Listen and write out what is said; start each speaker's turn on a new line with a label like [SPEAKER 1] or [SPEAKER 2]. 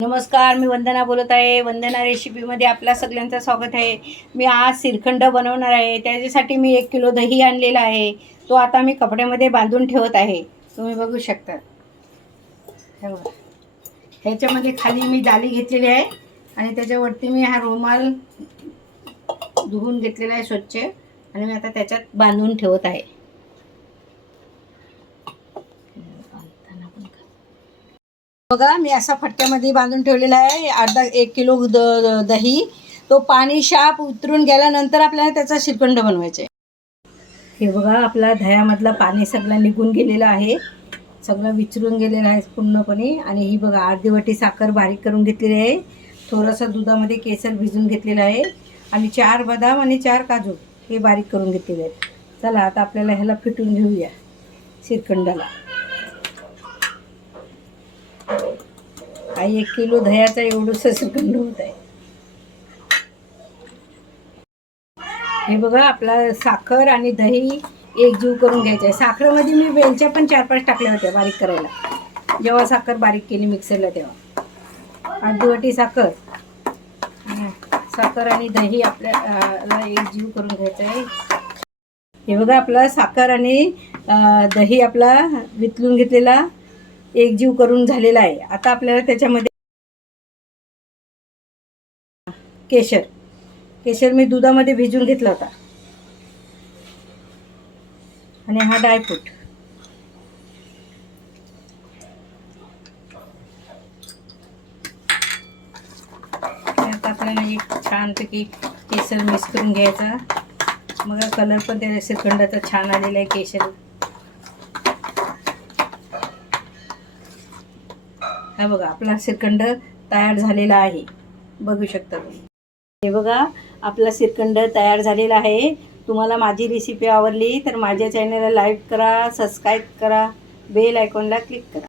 [SPEAKER 1] नमस्कार मी वंदना बोलत आहे. वंदना रेसिपीमध्ये आपल्या सगळ्यांचं स्वागत आहे. मी आज श्रीखंड बनवणार आहे. त्याच्यासाठी मी एक किलो दही आणलेला आहे. तो आता मी कपड्यामध्ये बांधून ठेवत आहे. तुम्ही बघू शकता. ह्याच्यामध्ये खाली मी जाली घेतलेली आहे आणि त्याच्यावरती मी हा रुमाल धुवून घेतलेला आहे स्वच्छ. आणि मी आता त्याच्यात बांधून ठेवत आहे. बघा मी असा फटक्यामध्ये बांधून ठेवलेला आहे. अर्धा एक किलो द दही. तो पाणी शाप उतरून गेल्यानंतर आपल्याला त्याचा श्रीखंड बनवायचा आहे. हे बघा आपला दह्यामधलं पाणी सगळं निघून गेलेलं आहे. सगळं विचरून गेलेलं आहे पूर्णपणे. आणि ही बघा अर्धी वाटी साखर बारीक करून घेतलेली आहे. थोडंसं दुधामध्ये केसर भिजून घेतलेलं आहे. आणि चार बदाम आणि चार काजू हे बारीक करून घेतलेले आहेत. चला आता आपल्याला ह्याला फिटून घेऊया श्रीखंडाला. हा एक किलो दह्याचा एवढंसं श्रीखंड होत आहे. हे बघा आपला साखर आणि दही एकजीव करून घ्यायचं. आहे साखरेमध्ये मी वेलच्या पण चार पाच टाकल्या होत्या बारीक करायला. जेव्हा साखर बारीक केली मिक्सरला तेव्हा. अर्धी वाटी साखर. साखर आणि दही आपल्याला एकजीव करून घ्यायचं आहे. हे बघा आपला साखर आणि दही आपला वितलून घेतलेला एकजीव करून झालेला आहे. आता आपल्याला त्याच्यामध्ये केशर. केशर मी दुधामध्ये भिजून घेतला होता. आणि हा डायफ्रूट त्यात आपल्याला एक छानपैकी केसर मिक्स करून घ्यायचा. मग कलर पण त्या श्रीखंडाचा छान आलेला आहे केशर हा बघा आपला श्रीखंड तयार झालेला आहे. बघू शकता तुम्ही. हे बघा आपला श्रीखंड तयार झालेला आहे. तुम्हाला माझी रेसिपी आवडली तर माझ्या चॅनलला लाईक करा सबस्क्राईब करा बेल आयकॉनला क्लिक करा.